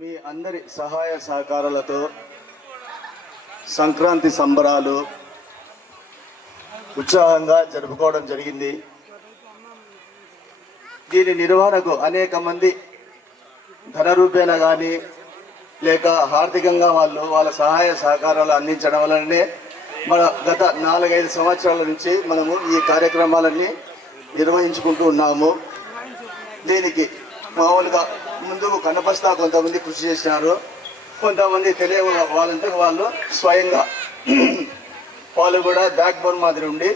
మీ అందరి సహాయ సహకారాలతో సంక్రాంతి సంబరాలు ఉత్సాహంగా జరుపుకోవడం జరిగింది. దీని నిర్వహణకు అనేక మంది ధన రూపేణ కానీ లేక ఆర్థికంగా వాళ్ళ సహాయ సహకారాలు అందించడం వలననే మన గత 4-5 సంవత్సరాల నుంచి మనము ఈ కార్యక్రమాలన్నీ నిర్వహించుకుంటూ ఉన్నాము. దీనికి మామూలుగా ముందుకు కనపస్తా కొంతమంది కృషి చేసినారు, కొంతమంది వాళ్ళంతా వాళ్ళు స్వయంగా వాళ్ళు కూడా బ్యాక్ బోన్ మాదిరి ఉండి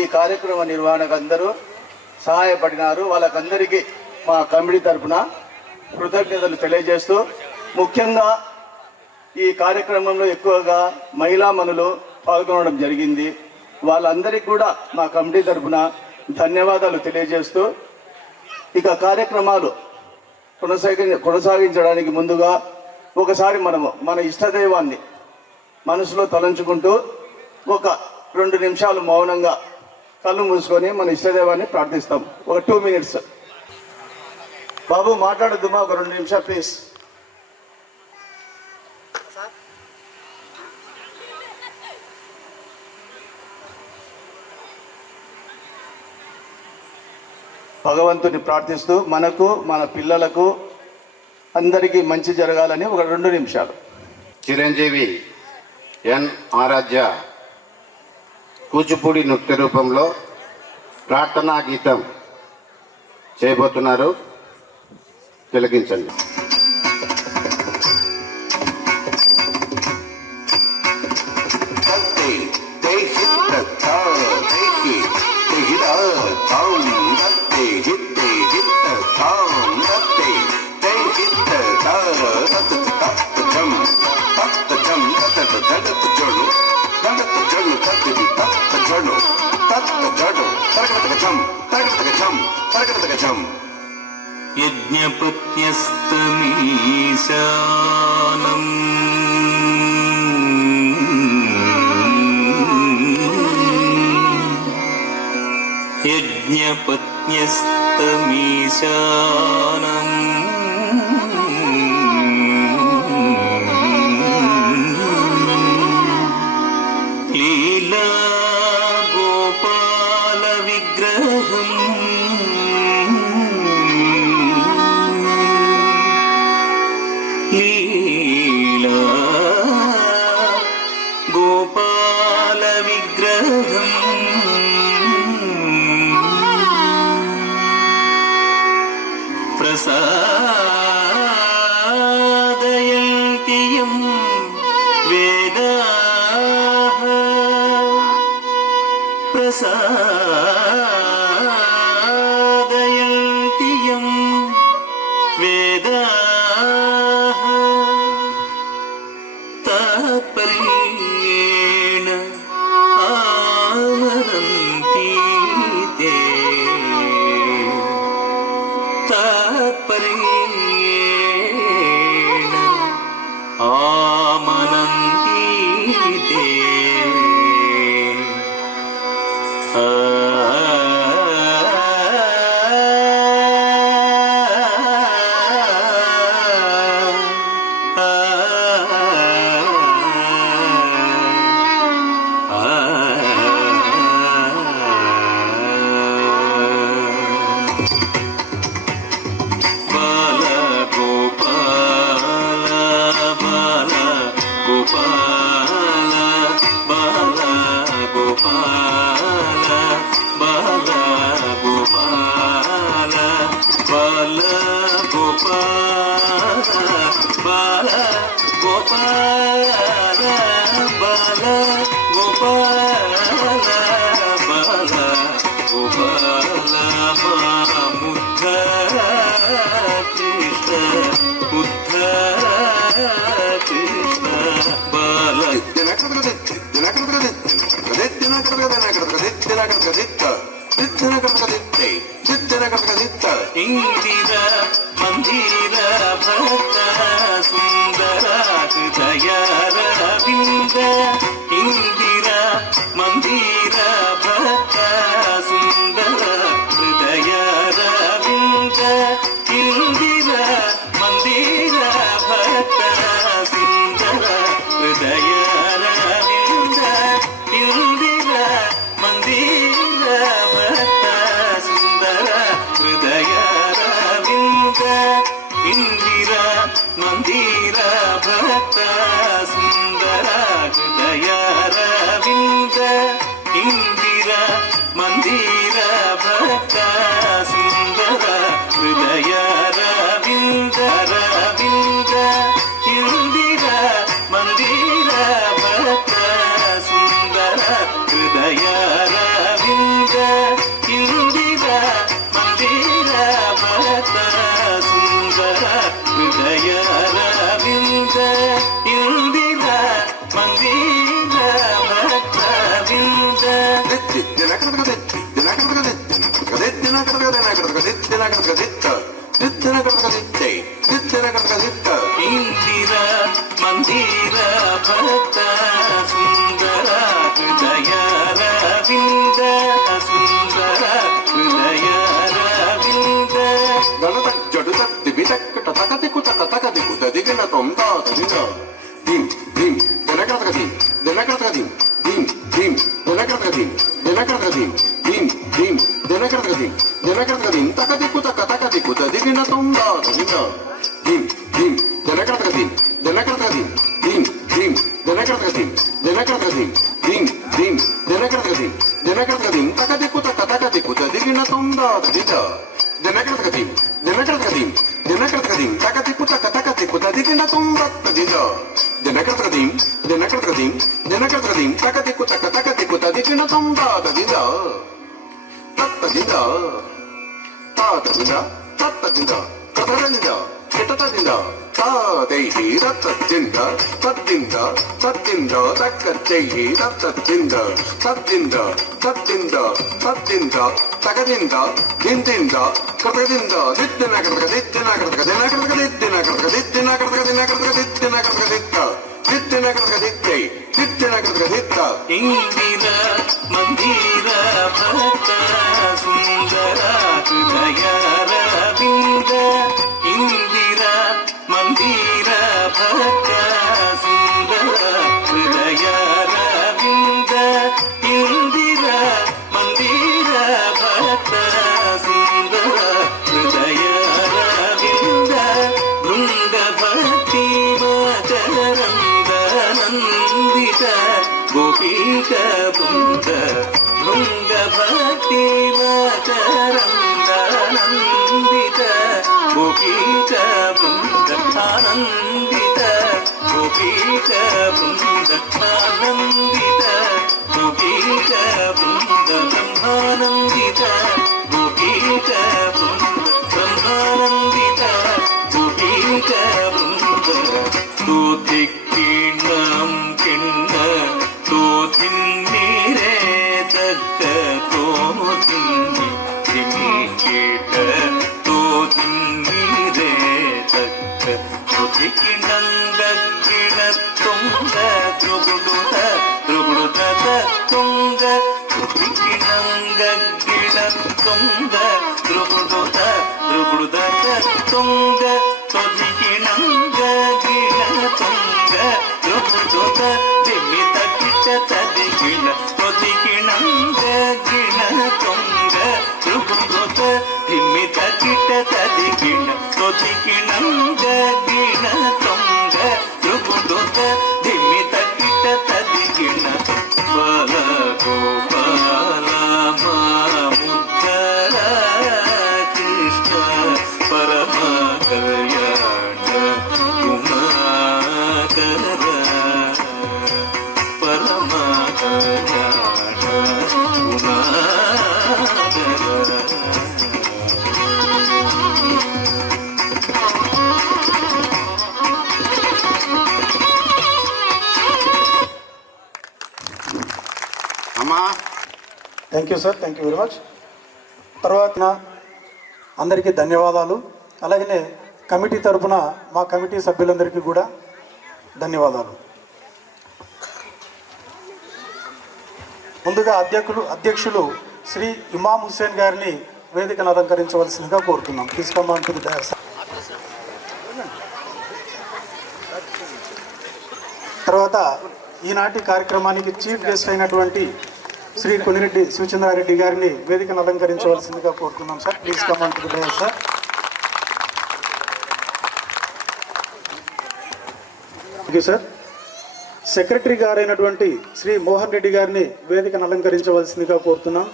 ఈ కార్యక్రమ నిర్వహణకు అందరూ సహాయపడినారు. వాళ్ళకందరికీ మా కమిటీ తరఫున కృతజ్ఞతలు తెలియజేస్తూ, ముఖ్యంగా ఈ కార్యక్రమంలో ఎక్కువగా మహిళామణులు పాల్గొనడం జరిగింది. వాళ్ళందరికీ కూడా మా కమిటీ తరఫున ధన్యవాదాలు తెలియజేస్తూ, ఇక కార్యక్రమాలు కొనసాగించడానికి ముందుగా ఒకసారి మనము మన ఇష్టదైవాన్ని మనసులో తలంచుకుంటూ ఒక 2 నిమిషాలు మౌనంగా కళ్ళు మూసుకొని మన ఇష్టదైవాన్ని ప్రార్థిస్తాం. ఒక 2 మినిట్స్. బాబు మాట్లాడద్దుమా, ఒక 2 నిమిషాలు ప్లీజ్. భగవంతుని ప్రార్థిస్తూ మనకు మన పిల్లలకు అందరికీ మంచి జరగాలని ఒక 2 నిమిషాలు. చిరంజీవి ఎన్ ఆరాధ్య కూచిపూడి నృత్య రూపంలో ప్రార్థనా గీతం చేయబోతున్నారు, తిలకించండి. యజ్ఞపత్యస్తమీశానం యజ్ఞపత్యస్తమీశానం లీలా గోపాల విగ్రహం లీలా గోపాల విగ్రహం ప్రసాదయంతియం వేదాః ప్రసాదయంతియం వేదాః తాత్పర్యేణ ఆమనంతి తే తాత్పర్యేణ ఆమనంతి తే ఇందిర మందిర భక్త సుందర హృదయ రవింద ఇందిర మందిర భక్త సుందర హృదయ రవింద ఇందిర మందిర భక్త ఇందిరా మందిర భక్త సుందర హృదయారవింద ఇందిరా మందిర భక్త సుందర హృదయారవింద రవింద ఇందిరా మందిర భక్త సుందర హృదయారవింద ఇందిరా మందిర భక్త సుందర హృదయారవింద ఇందిరా మందిర భక్త వింద ఇందిరా మందిర భక్త సుందర హృదయారవింద సుందర హృదయారవింద ఇందిరా మందిర భక్త సుందర హృదయారవింద ఇందిరా మందిర భక్త సుందర హృదయారవింద ఇందిరా మందిర భక్త సుందర హృదయారవింద బృంద భక్తి నందిత గోపీక బృంద బృంద భక్తి నందిత గోపీక బృంద ఆనందిత గోపీక బృంద ఆనందిత గోపీక బృంద బ్రహ్మానందిత గోపీక బృంద బ్రహ్మానందిత గోపీక బృంద తోదిక్కిణం కిన్న తోదిన్నీరే తక్క తోదిన్ని తిమికేట తోదిన్నీరే తక్క తోదిక్కిణంగక్కిణ తొంగ త్రుగుడుత త్రుగుడుత తొంగ తోదిక్కిణంగక్కిణ తొంగ త్రుగుడుత త్రుగుడుత తొంగ తోదిక్కిణంగక్కిణ తొంగ త్రుగుడుత దిమిత కిట తదికిణ తోదిక్కిణంగక్కిణ తొంగ త్రుగుడుత దిమిత కిట తదికిణ తోదిక్కిణంగక్కిణ తొంగ త్రుగుడుత దిమిత కిట తదికిణ బాల గోపాల ముద్దర కృష్ణ పరమ కళ్యాణ గుణాకర పరమ కళ్యాణ గుణాకర. అమ్మా thank you sir, thank you very much. తర్వాత అందరికీ ధన్యవాదాలు. అలాగనే కమిటీ తరఫున మా కమిటీ సభ్యులందరికీ కూడా ధన్యవాదాలు. ముందుగా అధ్యక్షులు శ్రీ ఇమాం హుస్సేన్ గారిని వేదికను అలంకరించవలసిందిగా కోరుతున్నాం. తీసుకోమంటుంది తర్వాత ఈనాటి కార్యక్రమానికి చీఫ్ గెస్ట్ అయినటువంటి శ్రీ కొనిరెడ్డి శివచంద్రారెడ్డి గారిని వేదికను అలంకరించవలసిందిగా కోరుతున్నాం sir. Please come on to the dais sir. Thank you sir. Secretary గారైనటువంటి శ్రీ మోహన్ రెడ్డి గారిని వేదికను అలంకరించవలసిందిగా కోరుతున్నాం.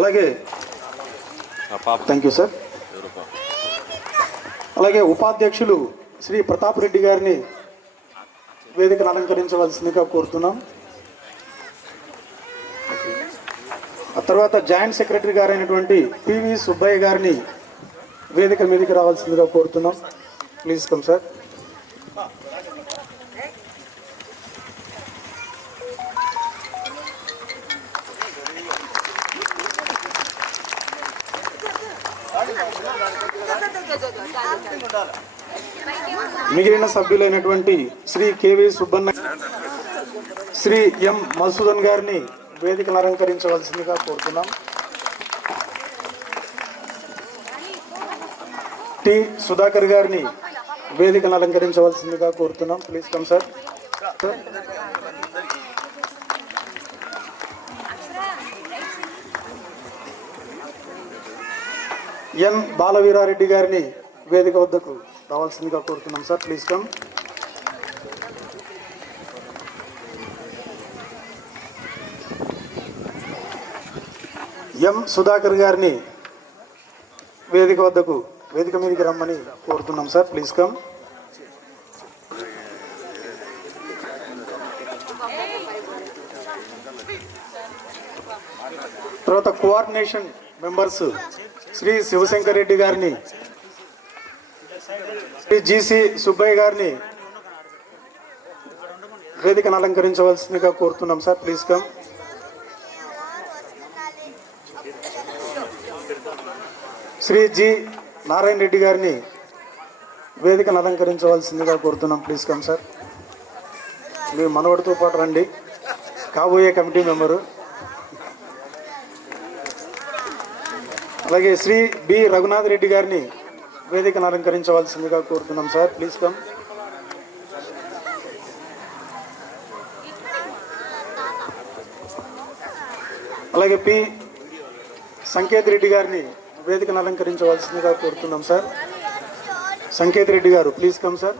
అలాగే థ్యాంక్ యూ సార్. అలాగే ఉపాధ్యక్షులు శ్రీ ప్రతాప్ రెడ్డి గారిని వేదికను అలంకరించవలసిందిగా కోరుతున్నాం. ఆ తర్వాత జాయింట్ సెక్రటరీ గారైనటువంటి పివి సుబ్బయ్య గారిని వేదిక మీదకి రావాల్సిందిగా కోరుతున్నాం. Please come sir. మిగిలిన సభ్యులైనటువంటి శ్రీ కేవి సుబ్బన్న, శ్రీ ఎం మధుసూదన్ గారిని వేదికను అలంకరించవలసిందిగా కోరుతున్నాం. టి సుధాకర్ గారిని వేదికను అలంకరించవలసిందిగా కోరుతున్నాం. Please come sir. N Balaveerareddy గారిని వేదిక వద్దకు రావాల్సిందిగా కోరుతున్నాం sir. Please come. M Sudhakar గారిని వేదిక మీదకి రమ్మని కోరుతున్నాం సార్. Please come. తర్వాత కోఆర్డినేషన్ మెంబర్స్ శ్రీ శివశంకర్ రెడ్డి గారిని, శ్రీ జిసి సుబ్బయ్య గారిని వేదికను అలంకరించవలసిందిగా కోరుతున్నాం sir. Please come. Shri G Narayana Reddy గారిని వేదికను అలంకరించవలసిందిగా కోరుతున్నాం. Please come sir. మీ మనవడితో పాటు రండి, కాబోయే కమిటీ మెంబరు. అలాగే శ్రీ బి రఘునాథ్ రెడ్డి గారిని వేదికను అలంకరించవలసిందిగా కోరుతున్నాం సార్. Please come. అలాగే పి సంకేత్ రెడ్డి గారిని వేదికను అలంకరించవలసిందిగా కోరుతున్నాం సార్. సంకేత్ రెడ్డి గారు ప్లీజ్ కమ్ సార్.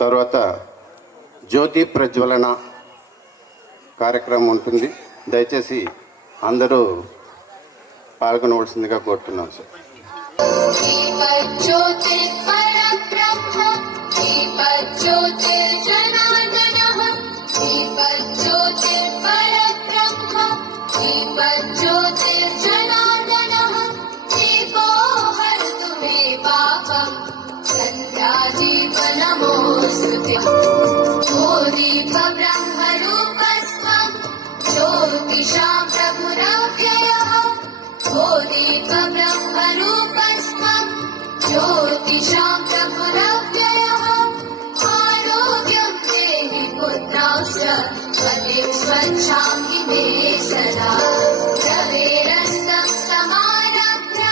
తర్వాత జ్యోతి ప్రజ్వలన కార్యక్రమం ఉంటుంది. దయచేసి అందరూ పాల్గొనవలసిందిగా కోరుతున్నాం సార్. ज्योतिषां प्रभुरव्ययः ब्रह्मरूपस्त्वं ज्योतिषां प्रभुरव्ययः आरोग्यं देहि पुत्राश्च पतिं स्वच्छां हि मे सदा रवेरस्तं समारभ्य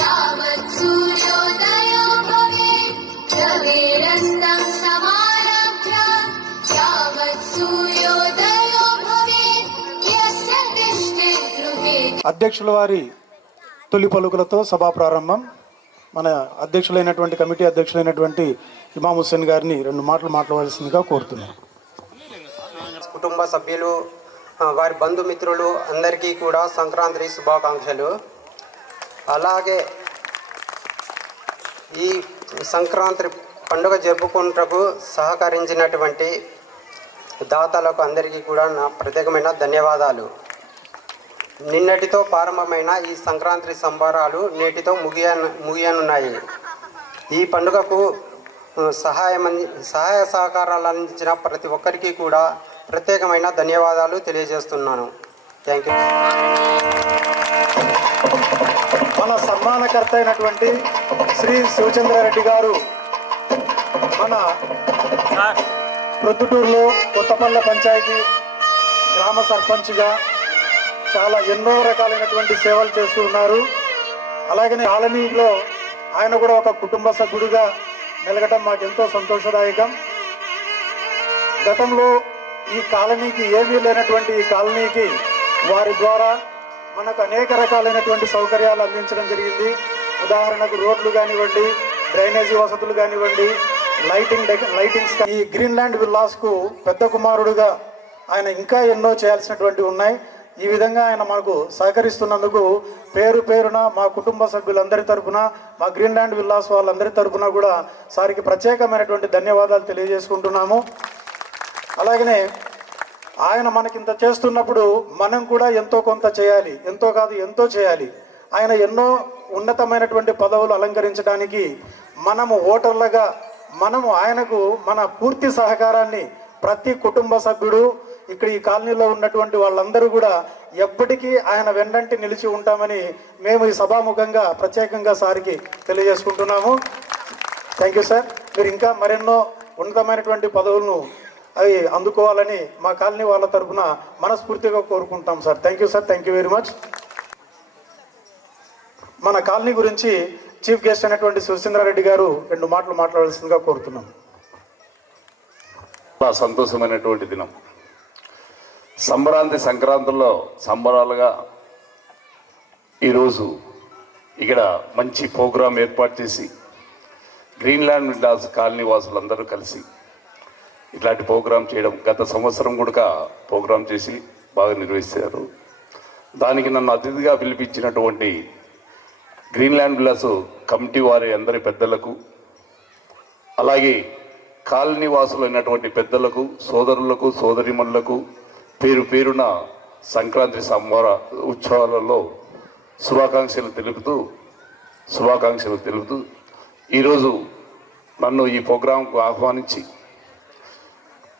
यावत् सूर्योदयो भवेत् रवेरस्तं समारभ्य यावत् सूर्योदयो भवेत् यस्य तिष्ठे गृहे. అధ్యక్షుల వారి తొలి పలుకులతో సభా ప్రారంభం. మన అధ్యక్షులైనటువంటి కమిటీ అధ్యక్షులైనటువంటి ఇమాం హుస్సేన్ గారిని 2 మాటలు మాట్లాడవలసిందిగా కోరుతున్నాను. కుటుంబ సభ్యులు, వారి బంధుమిత్రులు అందరికీ కూడా సంక్రాంతి శుభాకాంక్షలు. అలాగే ఈ సంక్రాంతి పండుగ జరుపుకుంటకు సహకరించినటువంటి దాతలకు అందరికీ కూడా నా ప్రత్యేకమైన ధన్యవాదాలు. నిన్నటితో ప్రారంభమైన ఈ సంక్రాంతి సంబరాలు నేటితో ముగియనున్నాయి. ఈ పండుగకు సహాయ సహకారాలు అందించిన ప్రతి ఒక్కరికి కూడా ప్రత్యేకమైన ధన్యవాదాలు తెలియజేస్తున్నాను. Thank you. మన సన్మానకర్త అయినటువంటి శ్రీ శివచంద్రారెడ్డి గారు మన ప్రొద్దుటూరులో కొత్తపల్లె పంచాయతీ గ్రామ సర్పంచ్గా చాలా ఎన్నో రకాలైనటువంటి సేవలు చేస్తూ ఉన్నారు. అలాగనే కాలనీలో ఆయన కూడా ఒక కుటుంబ సభ్యుడిగా మెలగటం మాకెంతో సంతోషదాయకం. గతంలో ఈ కాలనీకి ఏమీ లేనటువంటి ఈ కాలనీకి వారి ద్వారా మనకు అనేక రకాలైనటువంటి సౌకర్యాలు అందించడం జరిగింది. ఉదాహరణకు రోడ్లు కానివ్వండి, డ్రైనేజీ వసతులు కానివ్వండి, లైటింగ్స్. ఈ గ్రీన్లాండ్ విల్లాస్కు పెద్ద కుమారుడుగా ఆయన ఇంకా ఎన్నో చేయాల్సినటువంటివి ఉన్నాయి. ఈ విధంగా ఆయన మనకు సహకరిస్తున్నందుకు పేరు పేరున మా కుటుంబ సభ్యులందరి తరపున, మా గ్రీన్లాండ్ విల్లాస్ వాళ్ళందరి తరపున కూడా సారికి ప్రత్యేకమైనటువంటి ధన్యవాదాలు తెలియజేసుకుంటున్నాము. అలాగనే ఆయన మనకింత చేస్తున్నప్పుడు మనం కూడా ఎంతో కొంత చేయాలి, ఎంతో కాదు ఎంతో చేయాలి. ఆయన ఎన్నో ఉన్నతమైనటువంటి పదవులు అలంకరించడానికి మనము ఓటర్లుగా మనము ఆయనకు మన పూర్తి సహకారాన్ని ప్రతి కుటుంబ సభ్యుడు ఇక్కడ ఈ కాలనీలో ఉన్నటువంటి వాళ్ళందరూ కూడా ఎప్పటికీ ఆయన వెన్నంటి నిలిచి ఉంటామని మేము ఈ సభాముఖంగా ప్రత్యేకంగా సారికి తెలియజేసుకుంటున్నాము. Thank you sir. మీరు ఇంకా మరెన్నో ఉన్నతమైనటువంటి పదవులను అవి అందుకోవాలని మా కాలనీ వాళ్ళ తరఫున మనస్ఫూర్తిగా కోరుకుంటాం sir. Thank you sir. Thank you very much. మన కాలనీ గురించి చీఫ్ గెస్ట్ అయినటువంటి శివచంద్రారెడ్డి గారు 2 మాటలు మాట్లాడాల్సిందిగా కోరుతున్నాం. చాలా సంతోషమైనటువంటి దినం. సంక్రాంతుల్లో సంబరాలుగా ఈరోజు ఇక్కడ మంచి ప్రోగ్రాం ఏర్పాటు చేసి గ్రీన్లాండ్ విల్లాస్ కాలనీ వాసులందరూ కలిసి ఇట్లాంటి ప్రోగ్రాం చేయడం, గత సంవత్సరం కూడా ప్రోగ్రాం చేసి బాగా నిర్వహిస్తారు. దానికి నన్ను అతిథిగా పిలిపించినటువంటి గ్రీన్లాండ్ విల్లాస్ కమిటీ వారి అందరి పెద్దలకు, అలాగే కాలనీ వాసులైనటువంటి పెద్దలకు, సోదరులకు, సోదరిమణులకు పేరు పేరున సంక్రాంతి సంబర ఉత్సవాలలో శుభాకాంక్షలు తెలుపుతూ ఈరోజు నన్ను ఈ ప్రోగ్రాంకు ఆహ్వానించి,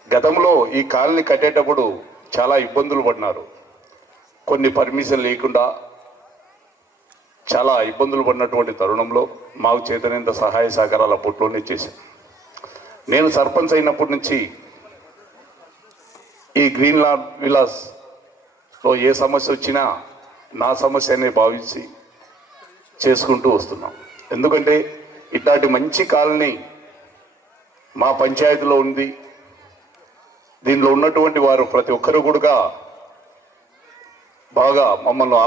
గతంలో ఈ కాలనీ కట్టేటప్పుడు చాలా ఇబ్బందులు పడినారు. కొన్ని పర్మిషన్ లేకుండా చాలా ఇబ్బందులు పడినటువంటి తరుణంలో మాకు చేతనంత సహాయ సహకారాలు అప్పట్లోనే చేశాను. నేను సర్పంచ్ అయినప్పటి నుంచి ఈ గ్రీన్లాండ్ విలాస్లో ఏ సమస్య వచ్చినా నా సమస్య అనే భావించి చేసుకుంటూ వస్తున్నాం. ఎందుకంటే ఇట్లాంటి మంచి కాలనీ మా పంచాయతీలో ఉంది. దీనిలో ఉన్నటువంటి వారు ప్రతి ఒక్కరు కూడా బాగా మమ్మల్ని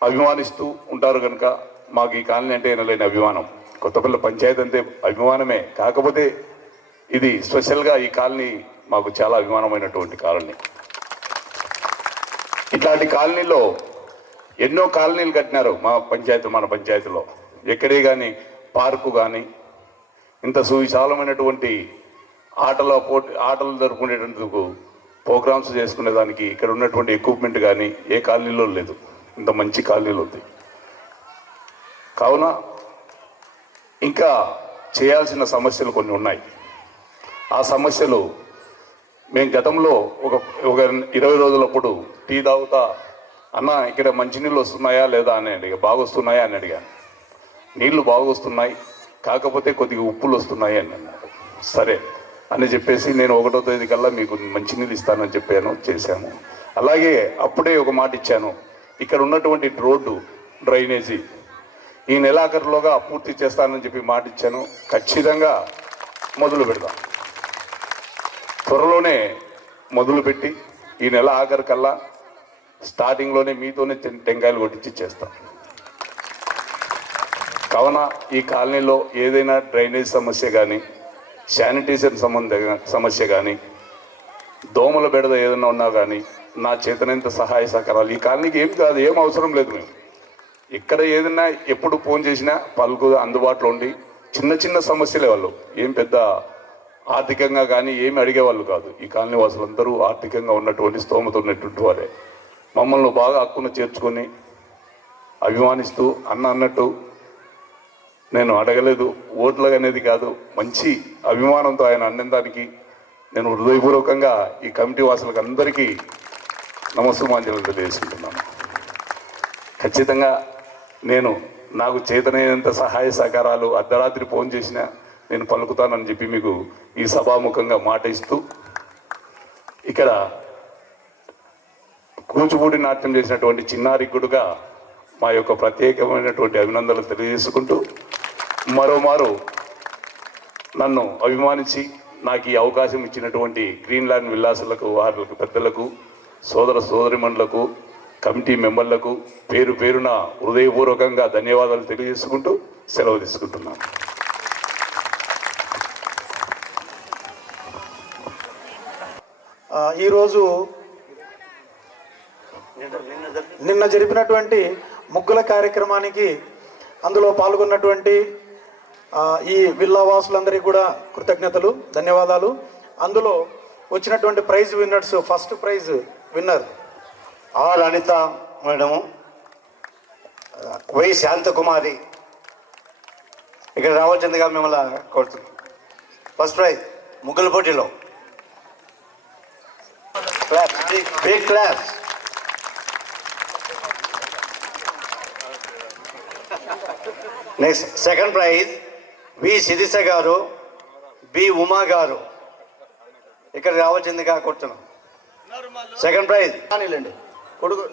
అభిమానిస్తూ ఉంటారు కనుక మాకు ఈ కాలనీ అంటే ఎనలేని అభిమానం. కొత్తపల్లి పంచాయతీ అంతే అభిమానమే, కాకపోతే ఇది స్పెషల్గా ఈ కాలనీ మాకు చాలా అభిమానమైనటువంటి కాలనీ. ఇట్లాంటి కాలనీలో ఎన్నో కాలనీలు కట్టినారు మన పంచాయతీలో. ఎక్కడే కానీ పార్కు కానీ ఇంత సువిశాలమైనటువంటి ఆటలు జరుపుకునేటందుకు ప్రోగ్రామ్స్ చేసుకునేదానికి ఇక్కడ ఉన్నటువంటి ఎక్విప్మెంట్ కానీ ఏ కాలనీలో లేదు. ఇంత మంచి కాలనీలు ఉంది. కావున ఇంకా చేయాల్సిన సమస్యలు కొన్ని ఉన్నాయి. ఆ సమస్యలు మేము గతంలో ఒక 20 రోజులప్పుడు టీ తాగుతా అన్న ఇక్కడ మంచినీళ్ళు వస్తున్నాయా లేదా అని బాగా వస్తున్నాయా అని అడిగాను. నీళ్లు బాగా వస్తున్నాయి, కాకపోతే కొద్దిగా ఉప్పులు వస్తున్నాయి అని అన్నారు. సరే అని చెప్పేసి నేను 1వ తేదీ కల్లా మీకు మంచినీళ్ళు ఇస్తానని చేశాము. అలాగే అప్పుడే ఒక మాట ఇచ్చాను, ఇక్కడ ఉన్నటువంటి రోడ్డు డ్రైనేజీ ఈ నెలాఖరులోగా పూర్తి చేస్తానని చెప్పి మాట ఇచ్చాను. ఖచ్చితంగా మొదలు పెడదాం. త్వరలోనే మొదలుపెట్టి ఈ నెల ఆఖరు కల్లా స్టార్టింగ్లోనే మీతోనే టెంకాయలు కొట్టించి చేస్తాం. కావున ఈ కాలనీలో ఏదైనా డ్రైనేజ్ సమస్య కానీ, శానిటేషన్ సమస్య కానీ, దోమల బెడద ఏదైనా ఉన్నా కానీ నా చేతనంత సహాయ సహకారాలు. ఈ కాలనీకి ఏం కాదు, ఏం అవసరం లేదు. మేము ఇక్కడ ఏదైనా ఎప్పుడు ఫోన్ చేసినా పలుకు అందుబాటులో ఉండి, చిన్న చిన్న సమస్యలే వాళ్ళు, ఏం పెద్ద ఆర్థికంగా కానీ ఏమి అడిగేవాళ్ళు కాదు. ఈ కాలనీ వాసులందరూ ఆర్థికంగా ఉన్నటువంటి స్తోమత ఉన్నటువంటి వారే. మమ్మల్ని బాగా హక్కును చేర్చుకొని అభిమానిస్తూ అన్నట్టు నేను అడగలేదు, ఓట్లు అనేది కాదు, మంచి అభిమానంతో ఆయన అన్నదానికి నేను హృదయపూర్వకంగా ఈ కమిటీ వాసులకు అందరికీ నమస్సుమాంజలు తెలియజేసుకుంటున్నాను. ఖచ్చితంగా నాకు చేతనైనంత సహాయ సహకారాలు అర్ధరాత్రి ఫోన్ చేసినా నేను పలుకుతానని చెప్పి మీకు ఈ సభాముఖంగా మాట ఇస్తూ, ఇక్కడ కూచిపూడి నాట్యం చేసినటువంటి చిన్నారి గుడుగా మా యొక్క ప్రత్యేకమైనటువంటి అభినందనలు తెలియజేసుకుంటూ మరోమారు నన్ను అభిమానించి నాకు ఈ అవకాశం ఇచ్చినటువంటి గ్రీన్లాండ్ విల్లాసులకు వారికి పెద్దలకు సోదర సోదరిమణులకు కమిటీ మెంబర్లకు పేరు పేరున హృదయపూర్వకంగా ధన్యవాదాలు తెలియజేసుకుంటూ సెలవు తీసుకుంటున్నాను. ఈరోజు నిన్న జరిపినటువంటి ముగ్గుల కార్యక్రమానికి అందులో పాల్గొన్నటువంటి ఈ విల్లా వాసులందరికీ కూడా కృతజ్ఞతలు, ధన్యవాదాలు. అందులో వచ్చినటువంటి prize winners, first prize winner R Anitha madam, Y Shanthakumari ఇక్కడ రావాల్సిందిగా మిమ్మల్ని కోరుతున్నాం. ఫస్ట్ ప్రైజ్ ముగ్గుల పోటీలో. Class, big class. Next second prize V Sireesha గారు, బి ఉమా గారు ఇక్కడ రావాల్సిందిగా కోరుతున్నాం. సెకండ్ ప్రైజ్ కానీలేండి కొడుకు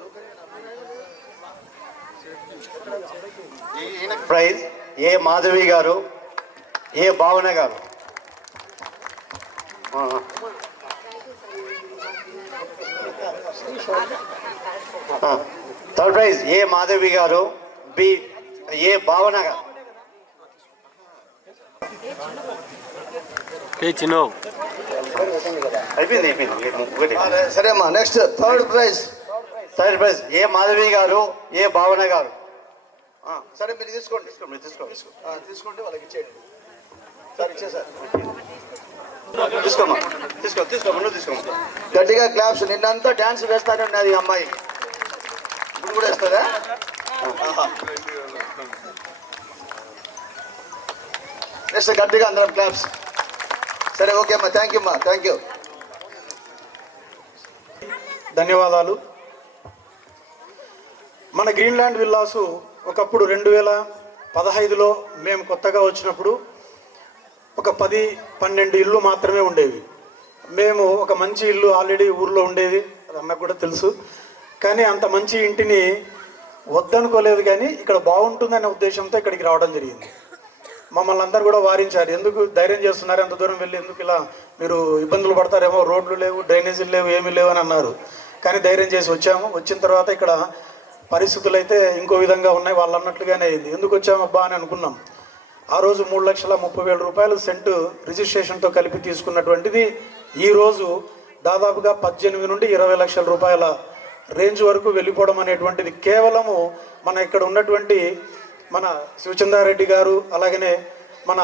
ప్రైజ్ ఏ మాధవి గారు, ఏ భావన గారు. థర్డ్ ప్రైజ్ ఏ మాధవి గారు, బి ఏ భావన గారు. అయిపోయింది. సరే అమ్మా. నెక్స్ట్ థర్డ్ ప్రైజ్ ఏ మాధవి గారు, ఏ భావన గారు. సరే మీరు తీసుకోండి. తీసుకోండి వాళ్ళకి ఇచ్చేయండి. సార్ ఇచ్చేసారు. తీసుకోమ్మా, నువ్వు తీసుకోమ్మా. గట్టిగా క్లాప్స్. నిన్నంతా డ్యాన్స్ వేస్తానే ఉన్నది అమ్మాయి, ఇప్పుడు కూడా వేస్తుందా? నెక్స్ట్ గట్టిగా అందరం క్లాప్స్. సరే ఓకే అమ్మా, థ్యాంక్ యూ అమ్మా, థ్యాంక్ యూ. ధన్యవాదాలు. మన గ్రీన్లాండ్ విల్లాసు ఒకప్పుడు 2015లో మేము కొత్తగా వచ్చినప్పుడు ఒక 10-12 ఇల్లు మాత్రమే ఉండేవి. మేము ఒక మంచి ఇల్లు ఆల్రెడీ ఊర్లో ఉండేది, అది అన్నకు కూడా తెలుసు. కానీ అంత మంచి ఇంటిని వద్దనుకోలేదు, కానీ ఇక్కడ బాగుంటుందనే ఉద్దేశంతో ఇక్కడికి రావడం జరిగింది. మమ్మల్ని అందరూ కూడా వారించారు, ఎందుకు ధైర్యం చేస్తున్నారు, ఎంత దూరం వెళ్ళి ఎందుకు ఇలా మీరు ఇబ్బందులు పడతారేమో, రోడ్లు లేవు, డ్రైనేజీలు లేవు, ఏమీ లేవు అని అన్నారు. కానీ ధైర్యం చేసి వచ్చాము. వచ్చిన తర్వాత ఇక్కడ పరిస్థితులు అయితే ఇంకో విధంగా ఉన్నాయి, వాళ్ళు అన్నట్లుగానే అయింది. ఎందుకు వచ్చామబ్బా అని అనుకున్నాం. ఆ రోజు 3,30,000 రూపాయలు సెంటు రిజిస్ట్రేషన్తో కలిపి తీసుకున్నటువంటిది ఈరోజు దాదాపుగా 18 నుండి 20 లక్షల రూపాయల రేంజ్ వరకు వెళ్ళిపోవడం అనేటువంటిది కేవలము మన ఇక్కడ ఉన్నటువంటి మన శివచంద్రారెడ్డి గారు, అలాగనే మన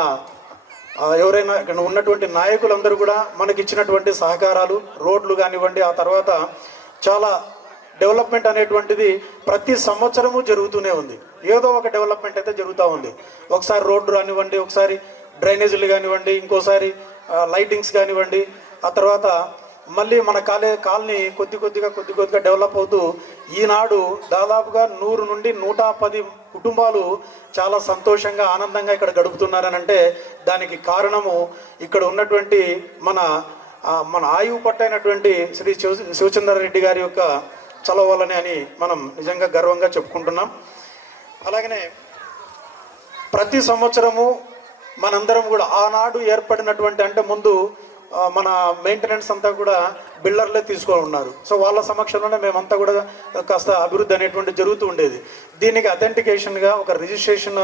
ఎవరైనా ఇక్కడ ఉన్నటువంటి నాయకులందరూ కూడా మనకి ఇచ్చినటువంటి సహకారాలు, రోడ్లు కానివ్వండి, ఆ తర్వాత చాలా డెవలప్మెంట్ అనేటువంటిది ప్రతి సంవత్సరము జరుగుతూనే ఉంది. ఏదో ఒక డెవలప్మెంట్ అయితే జరుగుతూ ఉంది. ఒకసారి రోడ్డు కానివ్వండి, ఒకసారి డ్రైనేజీలు కానివ్వండి, ఇంకోసారి లైటింగ్స్ కానివ్వండి, ఆ తర్వాత మళ్ళీ మన కాలనీ కొద్ది కొద్దిగా డెవలప్ అవుతూ ఈనాడు దాదాపుగా 100 నుండి 110 కుటుంబాలు చాలా సంతోషంగా ఆనందంగా ఇక్కడ గడుపుతున్నారని అంటే దానికి కారణము ఇక్కడ ఉన్నటువంటి మన ఆయువు పట్టైనటువంటి శ్రీ శివచంద్రారెడ్డి గారి యొక్క చలవాలని అని మనం నిజంగా గర్వంగా చెప్పుకుంటున్నాం. అలాగనే ప్రతి సంవత్సరము మనందరం కూడా ఆనాడు ఏర్పడినటువంటి, అంటే ముందు మన మెయింటెనెన్స్ అంతా కూడా బిల్డర్లే తీసుకొని ఉన్నారు. సో వాళ్ళ సమక్షంలోనే మేమంతా కూడా కాస్త అభివృద్ధి అనేటువంటి జరుగుతూ ఉండేది. దీనికి అథెంటికేషన్గా ఒక రిజిస్ట్రేషన్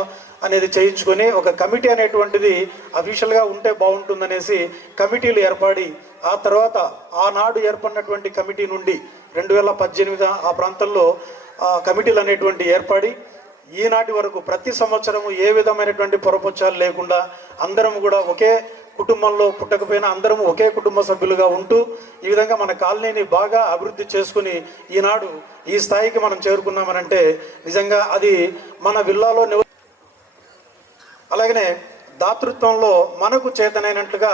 అనేది చేయించుకొని ఒక కమిటీ అనేటువంటిది అఫీషియల్గా ఉంటే బాగుంటుందనేసి కమిటీలు ఏర్పడి, ఆ తర్వాత ఆనాడు ఏర్పడినటువంటి కమిటీ నుండి 2018 ఆ ప్రాంతంలో కమిటీలు అనేటువంటి ఏర్పడి ఈనాటి వరకు ప్రతి సంవత్సరము ఏ విధమైనటువంటి పొరపొచ్చాలు లేకుండా అందరం కూడా ఒకే కుటుంబంలో పుట్టకపోయినా అందరము ఒకే కుటుంబ సభ్యులుగా ఉంటూ ఈ విధంగా మన కాలనీని బాగా అభివృద్ధి చేసుకుని ఈనాడు ఈ స్థాయికి మనం చేరుకున్నామనంటే నిజంగా అది మన విల్లాలో అలాగనే దాతృత్వంలో మనకు చేతనైనట్లుగా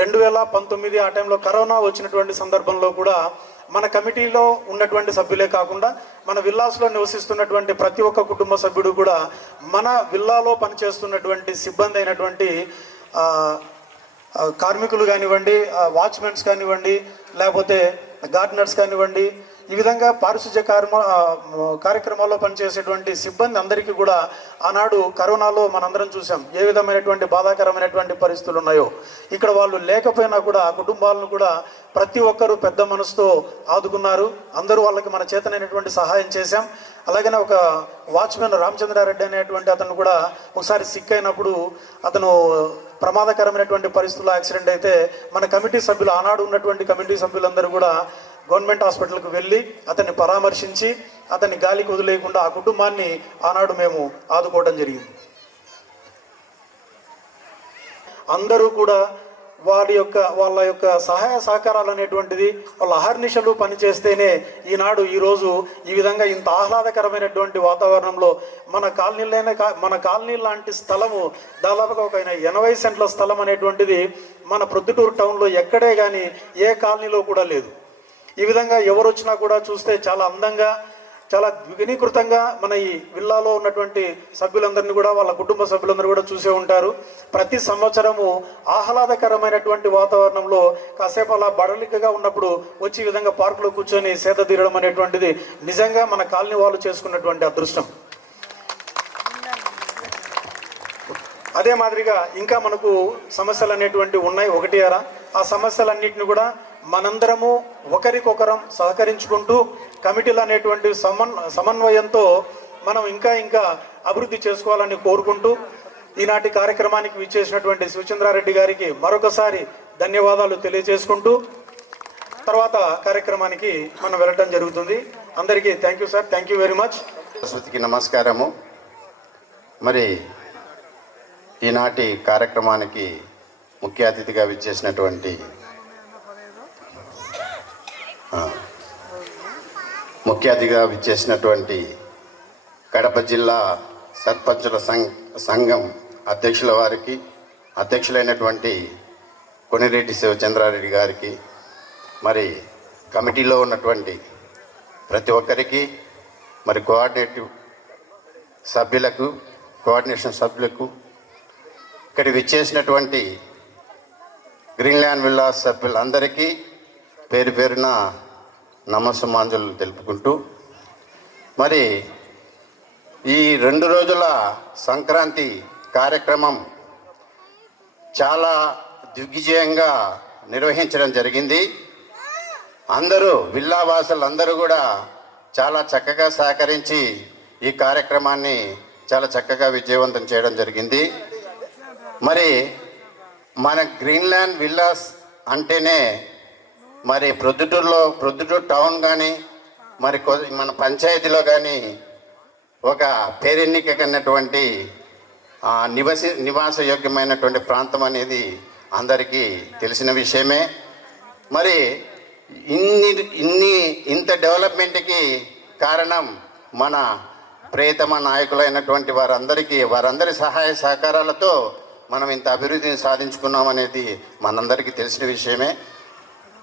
2019 ఆ టైంలో కరోనా వచ్చినటువంటి సందర్భంలో కూడా మన కమిటీలో ఉన్నటువంటి సభ్యులే కాకుండా మన విల్లాస్లో నివసిస్తున్నటువంటి ప్రతి ఒక్క కుటుంబ సభ్యుడు కూడా మన విల్లాలో పనిచేస్తున్నటువంటి సిబ్బంది అయినటువంటి కార్మికులు కానివ్వండి, వాచ్మెన్స్ కానివ్వండి, లేకపోతే గార్డెనర్స్ కానివ్వండి, ఈ విధంగా పారిశుధ్య కార్యక్రమాల్లో పనిచేసేటువంటి సిబ్బంది అందరికీ కూడా ఆనాడు కరోనాలో మనందరం చూసాం ఏ విధమైనటువంటి బాధాకరమైనటువంటి పరిస్థితులు ఉన్నాయో. ఇక్కడ వాళ్ళు లేకపోయినా కూడా ఆ కుటుంబాలను కూడా ప్రతి ఒక్కరూ పెద్ద మనసుతో ఆదుకున్నారు. అందరూ వాళ్ళకి మన చేతనైనటువంటి సహాయం చేశాం. అలాగనే ఒక వాచ్మెన్ రామచంద్రారెడ్డి అనేటువంటి అతను కూడా ఒకసారి సిక్ అయినప్పుడు అతను ప్రమాదకరమైనటువంటి పరిస్థితుల్లో యాక్సిడెంట్ అయితే మన కమిటీ సభ్యులు ఆనాడు ఉన్నటువంటి కమిటీ సభ్యులందరూ కూడా గవర్నమెంట్ హాస్పిటల్కి వెళ్ళి అతన్ని పరామర్శించి అతన్ని గాలికి వదిలేయకుండా ఆ కుటుంబాన్ని ఆనాడు మేము ఆదుకోవడం జరిగింది. అందరూ కూడా వాళ్ళ యొక్క సహాయ సహకారాలు అనేటువంటిది వాళ్ళ అహర్నిశలు పనిచేస్తేనే ఈనాడు ఈరోజు ఈ విధంగా ఇంత ఆహ్లాదకరమైనటువంటి వాతావరణంలో మన కాలనీ లాంటి స్థలము దాదాపుగా ఒక 80 సెంట్ల స్థలం అనేటువంటిది మన ప్రొద్దుటూరు టౌన్లో ఎక్కడే కానీ ఏ కాలనీలో కూడా లేదు. ఈ విధంగా ఎవరు వచ్చినా కూడా చూస్తే చాలా అందంగా చాలా ద్విగుణీకృతంగా మన ఈ విల్లాలో ఉన్నటువంటి సభ్యులందరినీ కూడా వాళ్ళ కుటుంబ సభ్యులందరూ కూడా చూసే ఉంటారు. ప్రతి సంవత్సరము ఆహ్లాదకరమైనటువంటి వాతావరణంలో కాసేపు అలా బడలికగా ఉన్నప్పుడు వచ్చి ఈ విధంగా పార్కులో కూర్చొని సేద తీరడం అనేటువంటిది నిజంగా మన కాలనీ వాళ్ళు చేసుకున్నటువంటి అదృష్టం. అదే మాదిరిగా ఇంకా మనకు సమస్యలు అనేటువంటి ఉన్నాయి 1 ఆ సమస్యలన్నింటినీ కూడా మనందరము ఒకరికొకరం సహకరించుకుంటూ కమిటీలు అనేటువంటి సమన్వయంతో మనం ఇంకా అభివృద్ధి చేసుకోవాలని కోరుకుంటూ ఈనాటి కార్యక్రమానికి విచ్చేసినటువంటి శివచంద్రారెడ్డి గారికి మరొకసారి ధన్యవాదాలు తెలియజేసుకుంటూ తర్వాత కార్యక్రమానికి మనం వెళ్ళడం జరుగుతుంది. అందరికీ thank you sir, thank you very much. సరస్వతికి నమస్కారము. మరి ఈనాటి కార్యక్రమానికి ముఖ్య అతిథిగా విచ్చేసినటువంటి కడప జిల్లా సర్పంచుల సంఘం అధ్యక్షులైనటువంటి కొనిరెడ్డి శివచంద్రారెడ్డి గారికి, మరి కమిటీలో ఉన్నటువంటి ప్రతి ఒక్కరికి, మరి కోఆర్డినేషన్ సభ్యులకు, ఇక్కడ విచ్చేసినటువంటి గ్రీన్లాండ్ విల్లాస్ సభ్యులందరికీ పేరు పేరున నమస్సుమాంజలు తెలుపుకుంటూ, మరి ఈ 2 రోజుల సంక్రాంతి కార్యక్రమం చాలా దిగ్విజయంగా నిర్వహించడం జరిగింది. అందరూ విల్లావాసులందరూ కూడా చాలా చక్కగా సహకరించి ఈ కార్యక్రమాన్ని చాలా చక్కగా విజయవంతం చేయడం జరిగింది. మరి మన గ్రీన్లాండ్ విల్లాస్ అంటేనే మరి ప్రొద్దుటూరు టౌన్ కానీ మరి మన పంచాయతీలో కానీ ఒక పేరెన్నికైనటువంటి నివాసయోగ్యమైనటువంటి ప్రాంతం అనేది అందరికీ తెలిసిన విషయమే. మరి ఇంత డెవలప్మెంట్కి కారణం మన ప్రియతమ నాయకులైనటువంటి వారందరి సహాయ సహకారాలతో మనం ఇంత అభివృద్ధిని సాధించుకున్నాం అనేది మనందరికీ తెలిసిన విషయమే.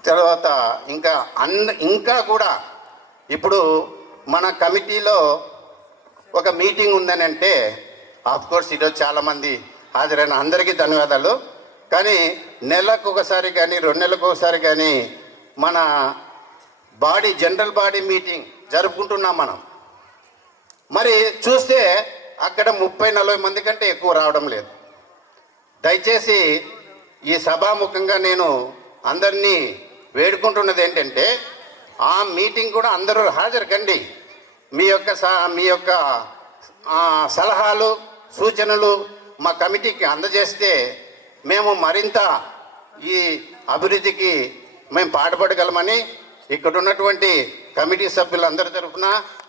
తర్వాత ఇంకా కూడా ఇప్పుడు మన కమిటీలో ఒక మీటింగ్ ఉందని అంటే ఆఫ్కోర్స్ ఈరోజు చాలామంది హాజరైన అందరికీ ధన్యవాదాలు. కానీ నెలకు ఒకసారి కానీ 2 నెలలకు ఒకసారి కానీ మన జనరల్ బాడీ మీటింగ్ జరుపుకుంటున్నాం మనం. మరి చూస్తే అక్కడ 30-40 మంది కంటే ఎక్కువ రావడం లేదు. దయచేసి ఈ సభాముఖంగా నేను అందరినీ వేడుకుంటున్నది ఏంటంటే ఆ మీటింగ్ కూడా అందరూ హాజరు కండి. మీ యొక్క సలహాలు సూచనలు మా కమిటీకి అందజేస్తే మేము మరింత ఈ అభివృద్ధికి మేము పాటుపడగలమని ఇక్కడ ఉన్నటువంటి కమిటీ సభ్యులందరి తరఫున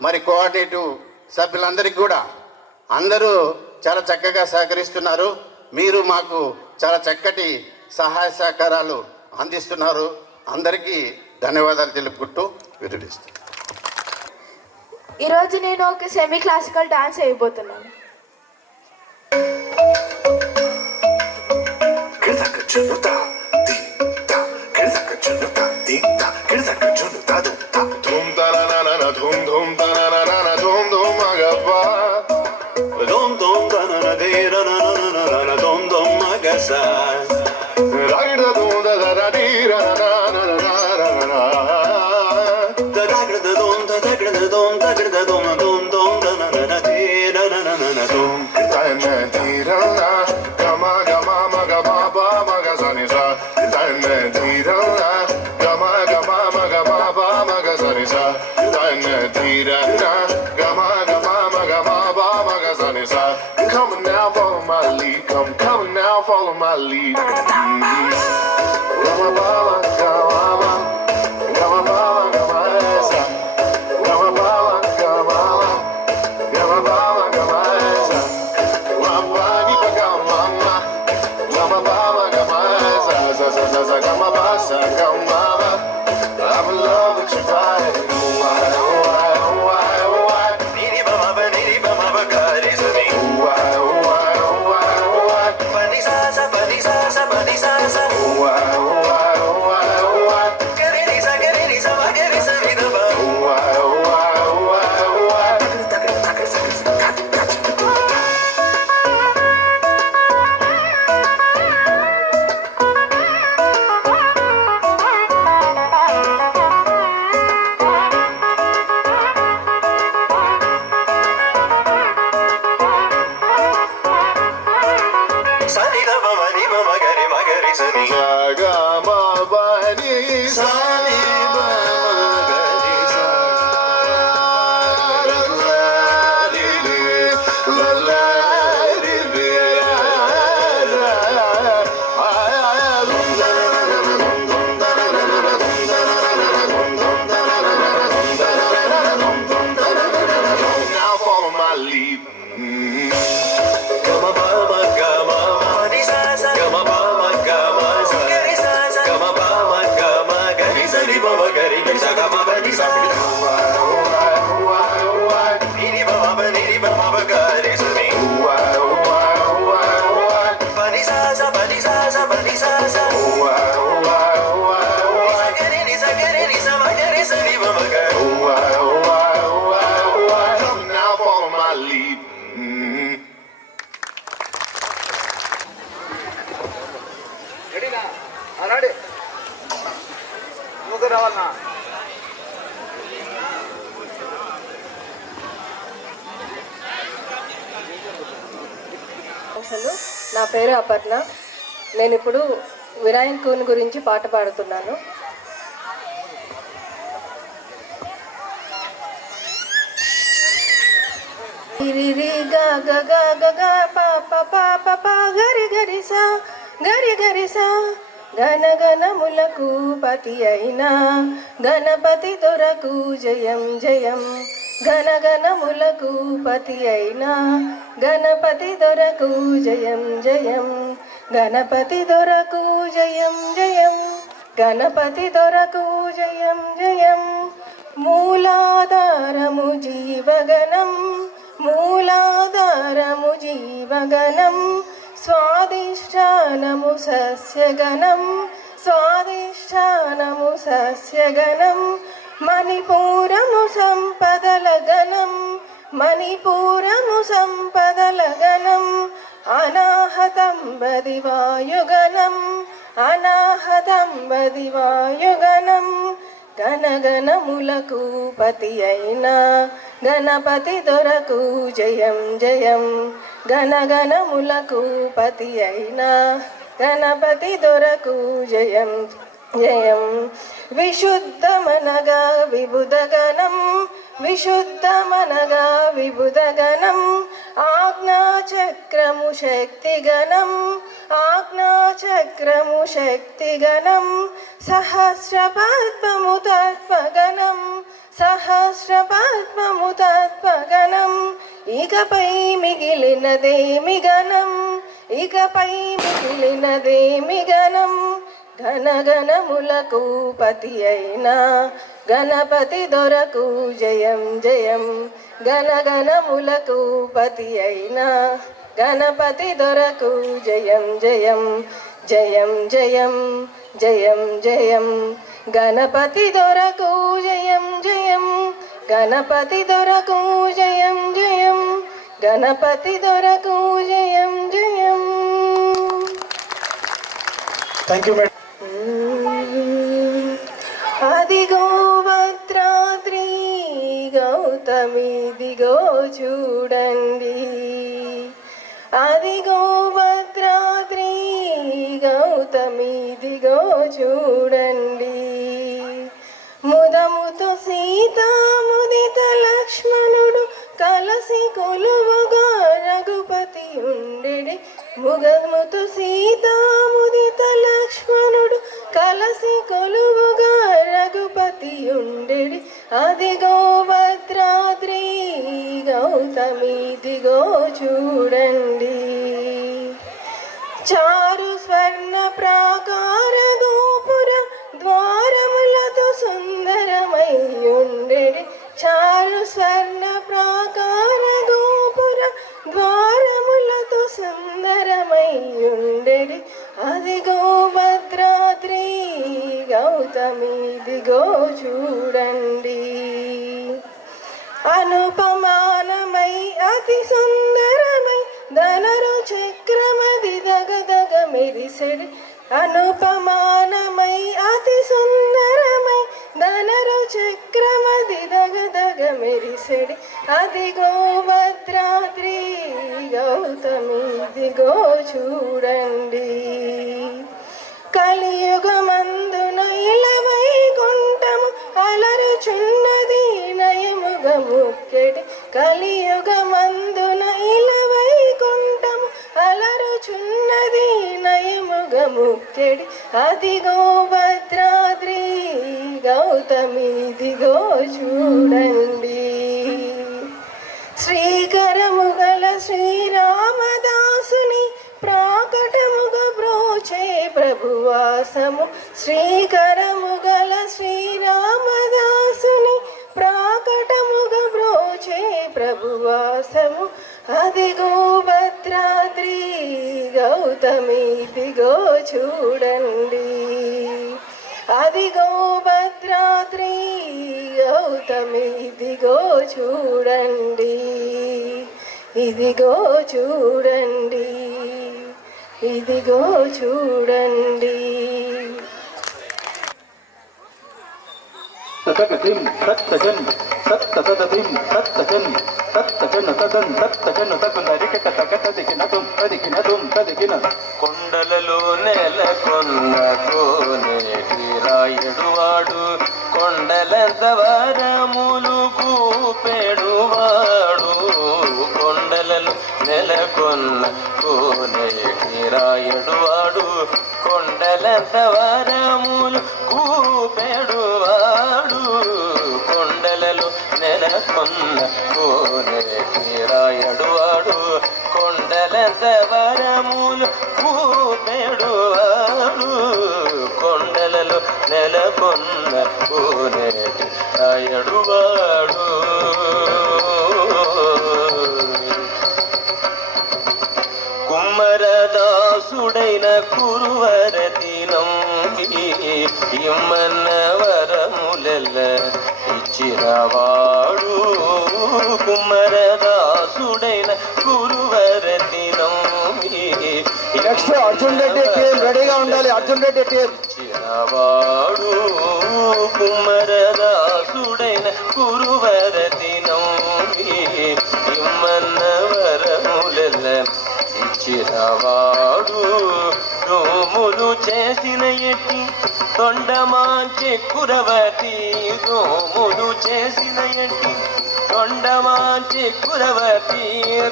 మరి కోఆర్డినేటివ్ సభ్యులందరికీ కూడా అందరూ చాలా చక్కగా సహకరిస్తున్నారు. మీరు మాకు చాలా చక్కటి సహాయ సహకారాలు అందిస్తున్నారు. అందరికీ ధన్యవాదాలు తెలుపుకుంటూ విరమిస్తున్నాను. ఈరోజు నేను ఒక సెమీ క్లాసికల్ డాన్స్ వేయబోతున్నాను. Da Come now, follow my lead. Come now, follow my lead. I'm in love with your body. నా పేరు అపర్ణ. నేను ఇప్పుడు వినాయకుని గురించి పాట పాడుతున్నాను. రి గా గా గా గా గా పా పా పా పా పా గరి గరి సా గణ గణములకు పతి అయినా గణపతి దొరకు జయం జయం. గణ గణములకు పతి అయినా గణపతి దొరకు జయం జయం. గణపతి దొరకు జయం జయం. గణపతి దొరకు జయం జయం. మూలాధారము జీవగణం మూలాధారము జీవగణం. స్వాదిష్టానము సస్యగణం స్వాదిష్టానము సస్యగణం. మణిపూరము సంపదల గణం మణిపూరము సంపదల గణం. అనాహతం బదివాయుగణం అనాహతం బదివాయుగణం. గణగణములకు పతి అయినా గణపతి దొరకు జయం జయం. గణగణములకు పతి అయినా గణపతి దొరకు జయం జయం. విశుద్ధమనగా విబుధగణం విశుద్ధమనగా విబుధగణం. ఆజ్ఞాచక్రము శక్తిగణం ఆజ్ఞాచక్రము శక్తిగణం. సహస్రపద్మము తత్వగణం సహస్రపద్మము తత్వగణం. ఇకపై మిగిలినదేమి గణం ఇకపై మిగిలినదేమి గణం. ఘనగణములకు పతి అయినా గణపతి దొరకు జయం జయం. గణగణములకు పతి అయినా గణపతి దొరకు జయం జయం జయం జయం జయం జయం. గణపతి దొరకు జయం జయం గణపతి దొరకు జయం జయం గణపతి దొరకు జయం జయం. Thank you madam. అదిగో భద్రాద్రి గౌతమిదిగో చూడండి, అదిగో భద్రాద్రి గౌతమిదిగో చూడండి. ముదముతో సీతా ముదిత లక్ష్మణుడు కలసి కొలువుగా రఘుపతి ఉండెడి. ముగముతో సీతా ముదిత లక్ష్మణుడు కలసి కొలువుగా రఘుపతి ఉండెడి. అదిగో భద్రాద్రి గౌతమిదిగో చూడండి. చారు స్వర్ణ ప్రాకార గోపుర ద్వారములతో సుందరమై ఉండెడి. చారు స్వర్ణ ప్రాకార గోపుర ద్వారములతో సుందరమై ఉండెడి. అదిగో భద్రాద్రి గౌతమిదిగో చూడండి. అనుపమానమై అతి సుందరమై ధనరు చక్రమది దగదగ మెరిసెడి. అనుపమానమై అతి సుందరమై ధనరు చక్రమది దగదగ మెరిసెడి. అదిగో భద్రాద్రి గౌతమిదిగో చూడండి. కలియుగమందున ఇలవైకుంఠము అలరుచున్నది నయముగ ముక్కెడి. కలియుగమందున ఇలవైకుంఠము అలరుచున్నది నయముగ ముక్కెడి. అదిగో భద్రాద్రి గౌతమిదిగో చూడండి. శ్రీకరముగల శ్రీరామదాసుని ప్రాకటముగ బ్రోచే ప్రభువాసము. శ్రీకరముగల శ్రీరామదాసుని ప్రాకటముగ బ్రోచే ప్రభువాసము. అదిగో భద్రాద్రి గౌతమిదిగో చూడండి. అదిగో భద్రాద్రి గౌతమిదిగో చూడండి. ఇదిగో చూడండి, ఇదిగో చూడండి. తతకతిం తత్తజన్ తత్తతతిం తత్తజన్ తత్తజన్ తదన్ తత్తజన్ తకుందరికట తకత దికినతుం తదికినతుం తదికిన. కొండలలో నెలకొన్న కోనేటి రాయుడువాడు, కొండలంత వరములు కూపెడువాడు. కొండలలో నెలకొన్న కోనేటి రాయుడువాడు, కొండలంత వరములు కూపెడువాడు. కొండలలో నెలకొన్న కోనేటి రాయుడువాడు, కొండలంత వరములు కూపెడువాడు. కొండలలో నెలకొన్న కోనేటి రాయుడువాడు. కుమ్మరదాసుడైన కురువరతి నంబి ఇమ్మన్న వరములెల్ల ఇచ్చినవాడు. కుమ్మరదాసుడైన కురువరతి నంబి నెక్స్ట్ అర్జున్ రెడ్డి టీం రెడీగా ఉండాలి. అర్జున్ రెడ్డి టీం ఇచ్చినవాడు. కుమ్మరదాసుడైన కురువరతి నంబి ఇమ్మన్న వరములెల్ల ఇచ్చినవాడు. నోములు చేసిన ఎట్టి తొండమాంచె కురవతి, నోములు చేసిన ఎట్టి తొండమాంచె కురవతి.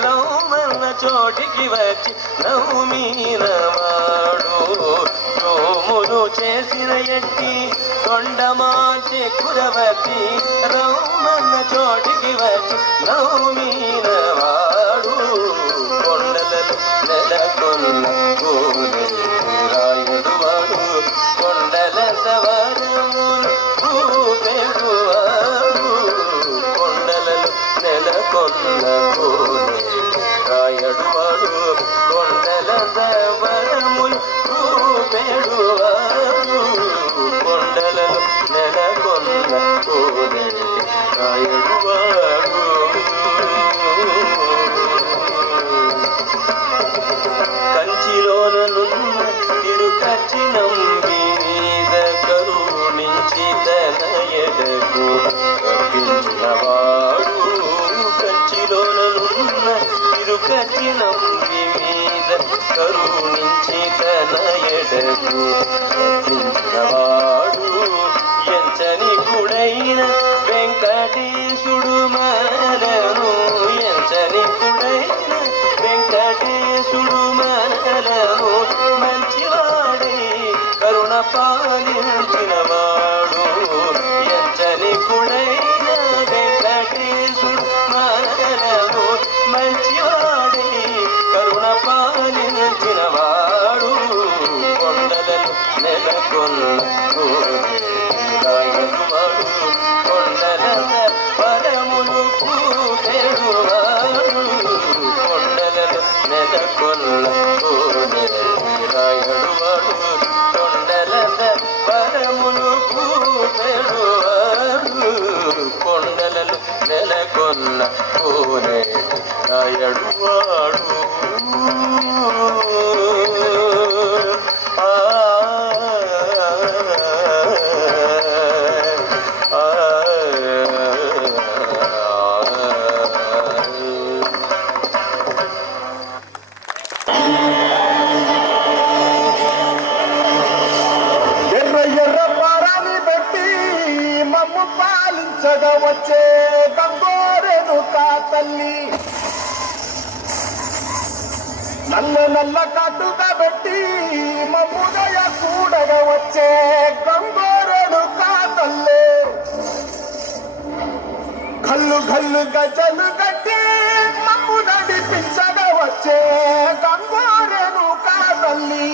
రౌమన్న చోటికి వచ్చి నౌమీనవాడు. నోములు చేసిన ఎట్టి తొండమాంచె కురవతి. రౌమన్న చోటికి వచ్చి నౌమీనవాడు. కొండలలో నెలకొన్న కోనేటి రాయుడువాడు, కొండలంత వరములు కూపెడువాడు. కొండలలో నెలకొన్న కోనేటి రాయుడువాడు, కొండలంత వరములు కూపెడువాడు. కొండలలో నెలకొన్న కోనేటి రాయుడువాడు. కంచిలోనున్న తిరుకచ్చి నంబి మీద కరుణించి తన ఎడకు కప్పించినవాడు. కఠినంబి మీద కరుణించి తన ఎడకు రక్షించినవాడు ఎంచని కుడైన వెంకటేశుడు మనలను ఎంచని కుడైన వెంకటేశుడు మనలను మంచివాడే కరుణ పాలించినవాడు ఎంచని కుడైన వెంకటేశుడు మనలను మంచివాడే కరుణ పాలించినవాడు కొండలను నెలకొన్న రాయకువాడు కొండల పరములు పూపెడువాడు కొండలను నెలకొన్న రాయడువాడు కొండల పరములు పూపెడువాడు కొండలను నెలకొన్న రాయడువాడు ఎర్ర ఎర్ర పారాని పెట్టి మమ్ము పాలించగా వచ్చే గంగోరెను కా తల్లి నల్ల నల్ల కట్టుగా పెట్టి మమ్ముదయ చూడగా వచ్చే గంగోరెను కా తల్లి కళ్ళు కళ్ళు గజలు కట్టి మమ్ము నడిపించగా వచ్చే గంగోరెను కా తల్లి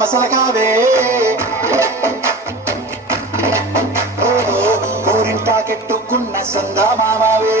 మసలకావే కోరింటాకెట్టుకున్న సందా మామావే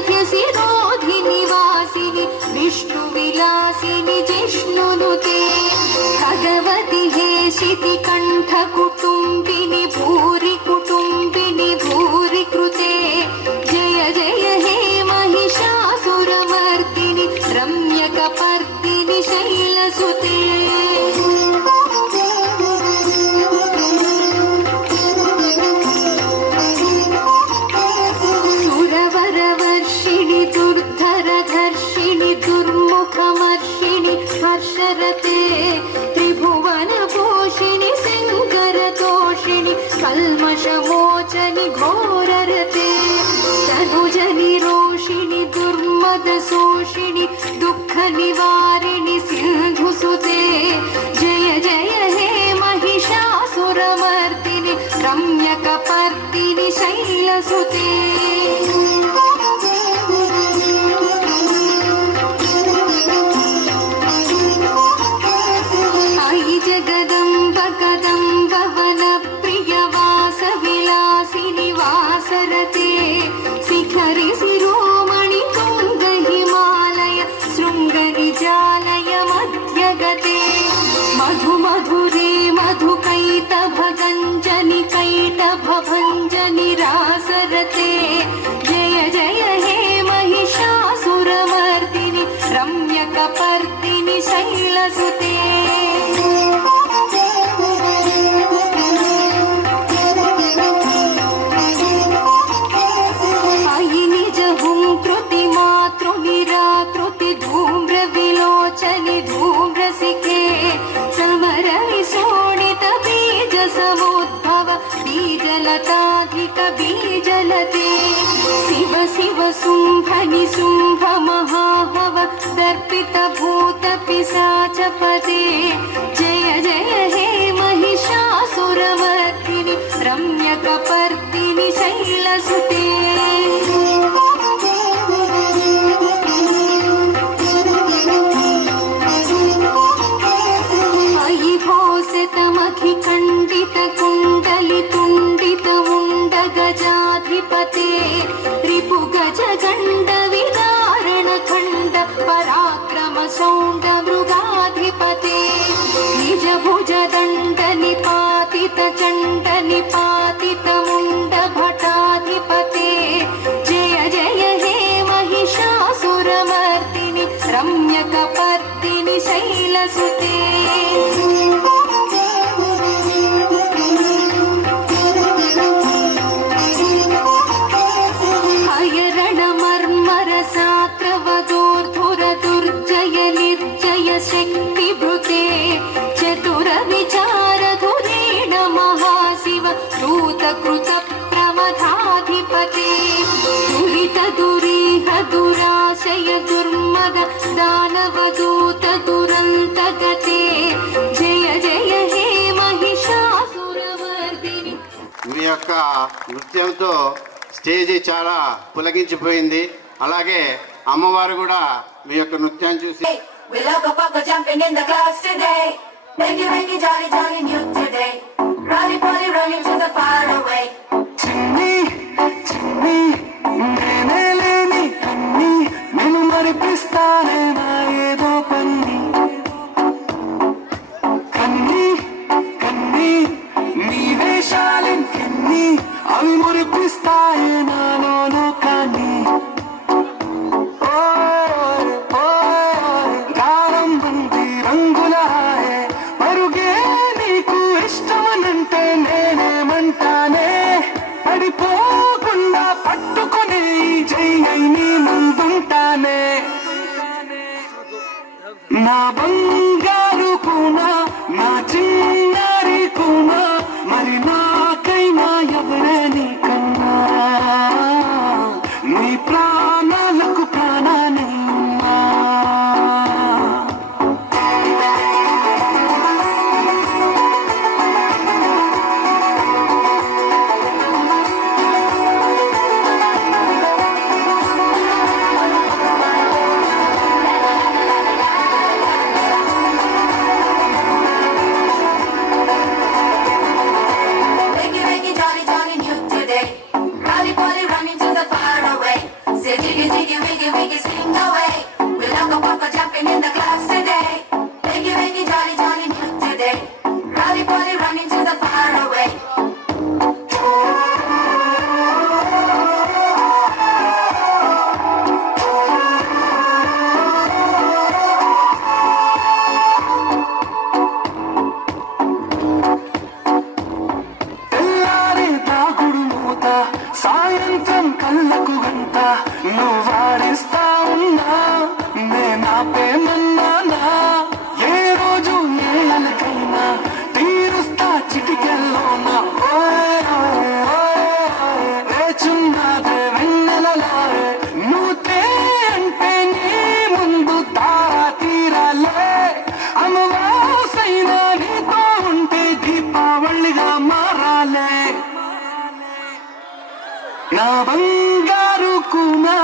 शिति कंठ कुटुंबिनी भूरि कुटुंबिनी भूरि कृते जय जय हे महिषासुरमर्दिनि रम्यकपर्दिनि शैलसुते सुरवरवर्षिणि दुर्धरधर्षिणि दुर्मुखमर्षिणि हर्षरते त्रिभुवनपोषिणि सिंहरतोषिणि कल्मषमोचनि घोररते तनुजनि रोषिणि दुर्मदशोषिणि दुःखनिवारिणि सिन्धुसुते जय जय हे महिषासुरमर्दिनि रम्यकपर्दिनि शैलसुते आई जगदम्ब कदम्ब वनप्रिय वासविलासिनि वासरते शिखरि शिरोमणि तुङ्ग हिमालय शृङ्गनिजालय मध्यगते मधु मधुरे मधुकैटभगञ्जनि कैटभभञ्जनि रासरते जय जय हे महिषासुरमर्दिनि रम्यकपर्दिनि शैलसुते अयि निज हुं कृति मातृ निराकृति धूम्र विलोचनि धूम्रशिखे समर विशोणित बीज समुद्भव बीजलताधिक बीजलते शिव शिव शुम्भनि शुम्भ महाहव दर्पित भूत पिशाचपदे जय जय हे महिषासुरमर्दिनि रम्यकपर्दिनि शैलसुते अयि भोसितमखि खण्डित कुण्डलि तुण्डित मुण्ड गजाधिपते रिपु गज गण्ड विदारण खण्ड पराक्रम सौण्ड मृगाधिपते निज भुज दण्ड निपातित चण्ड निपातित मुण्ड भटाधिपते जय जय हे महिषासुरमर्दिनि रम्यकपर्दिनि शैलसुते हयरणमर्मरसात्रवदोर्धुर दुर्जय निर्जय शक्तिभृते चतुर विचारधुरेण महाशिव दूतकृत प्रमथाधिपते दुरित दुरीह दुराशय दुर्मद दानवदूत दुरन्तगते जय जय हे महिषासुरमर्दिनि మీ యొక్క నృత్యంతో స్టేజీ చాలా పులకించిపోయింది. అలాగే అమ్మవారు కూడా మీ యొక్క నృత్యాన్ని చూసి We love the fucker jumping in the class today. Reggae, reggae, jolly, jolly, new today. Rolly, polly, rolling to the far away. చిన్ని చిన్ని నేనే లేని కన్ని నేను మరిపిస్తానే నా ఏదో పన్ని కన్ని కన్ని నీ వేషాలెన్ని అవి మురిపిస్తాయే నాలో కానీ గారం బంది రంగుల హాయే పరుగే నీకు ఇష్టమనంటే నేనేమంటానే పడిపోకుండా పట్టుకునే చెయ్యి నీ ముందుంటానే నా బంగారు కూనా నా చిన్నారి కూనా మరి నాకైనా ఎవరే నీకన్నా నీ ప్రాణాలకు ప్రాణాన్ని ఉన్నా కళ్ళకు గంట నువ్వు వాడిస్తా ఉన్నా నేనాపేనన్నానా ఏ రోజు ఏళ్ళకైనా తీరుస్తా చిటికెల్లోన రేచున్నదే వెన్నెలలా నువ్వుతే అంటే నీ ముందు తారా తీరాలే అమవాసైనా నీతో ఉంటే దీపావళిగా మారాలే నా బంగారు కూనా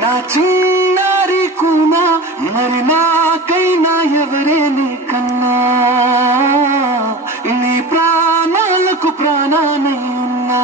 నా చిన్నారి కూనా మరి నాకైనా ఎవరే నీకన్నా నీ ప్రాణాలకు ప్రాణానై ఉన్నా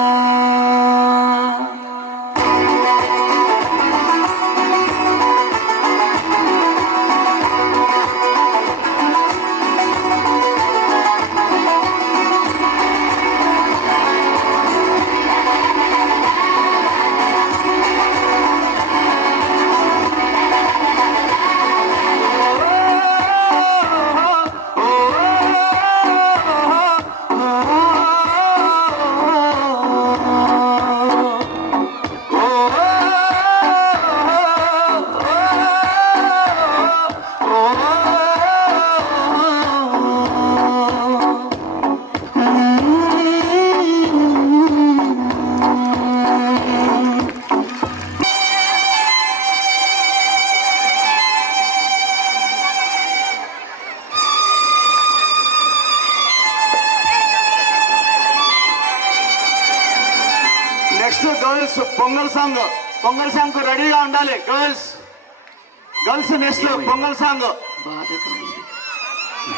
నెక్స్ట్ గర్ల్స్ పొంగల్ సాంగ్ రెడీగా ఉండాలి. Girls next pongal song.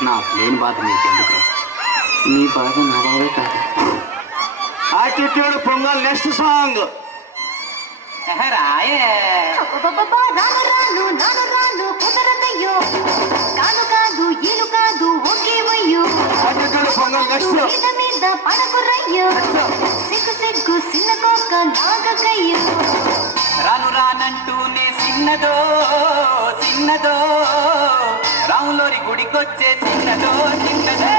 నాకు లేని బాధ నీకెందుకు? నీ బాధ నా బాధే కాదు. Attitude pongal next song. రాను కుదరదయ్యో కాను కాదు ఈను కాదు ఒకేవయ్యో యాటిట్యూడ్ పొంగల్ నెక్స్ట్. మీద మీద పడకురయ్యో సిగ్గు సిగ్గు సిన్నకోక నాగకయ్యో రాను రానంటూనే చిన్నదో చిన్నదో రాములోరి గుడికొచ్చే చిన్నదో చిన్నదే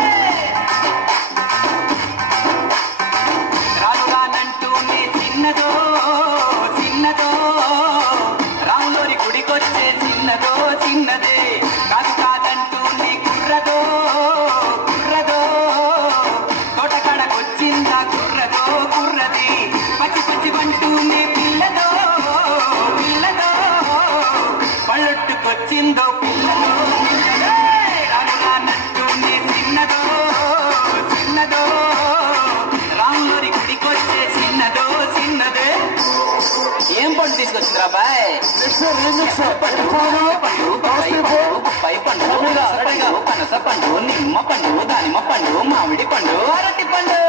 రాను రానంటూనే చిన్నదో చిన్నదో రాములోరి గుడికొచ్చే చిన్నదో చిన్నదే కాదు కాదంటూ నీ కుర్రదో కుర్రదో తోటకాడకొచ్చిందా కుర్రదో కుర్రది పచ్చి పచ్చి వంటూనే పిల్లదో పిల్లదో పళ్ళొట్టుకొచ్చిందో పిల్లదో పిల్లదే రాను రానంటూనే చిన్నదో చిన్నదో రాములోరి గుడికొచ్చే చిన్నదో చిన్నదే. ఏం పండు తీసుకొచ్చిందిరా బాయ్? పై పండు పనస పండు నిమ్మ పండు దానిమ్మ పండు మామిడి పండు అరటి పండు.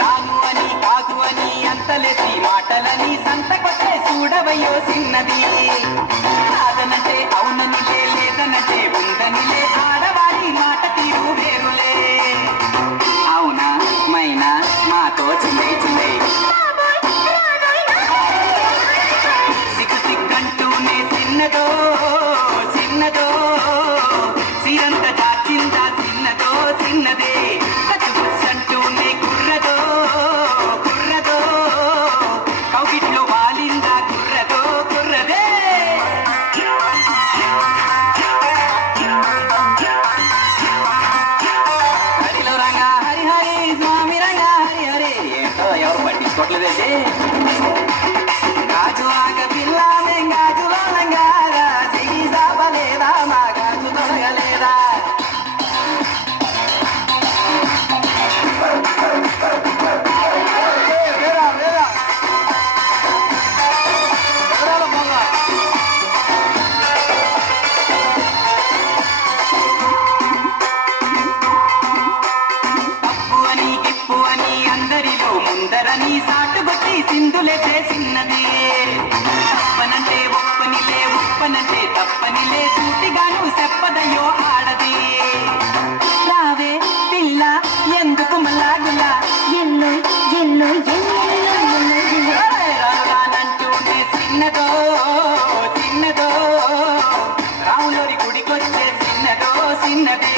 రాను అని కాదు అని అంతలేసి మాటలని సంతకొట్టే చూడవయ్యో చిన్నది కాదనంటే అవుననిలే లేదనంటే ఉందనిలే ఆడవారి మాట తీరు వేరులే అవునా మైనా మాతో చిన్నై చిన్నై సిగ్గు సిగ్గంటూనే చిన్నదో చిన్నదో సిరంత దాచిందా చిన్నదో చిన్నదే కచ్చుబుచ్చంటూనే కుర్రదో కుర్రదో కౌగిట్లో వాలిందా కుర్రదో కుర్రదే హరిలో రంగా హరి హరి స్వామి రంగా హరి హరి ఏంటో ఎవరు పట్టించుకోవట్లేదే గాజు ఆక పిల్ల గాజులో లంగారా సిగి సాపలేదా మా గాజు తొలగలేదా వచ్చే చిన్నదో చిన్నది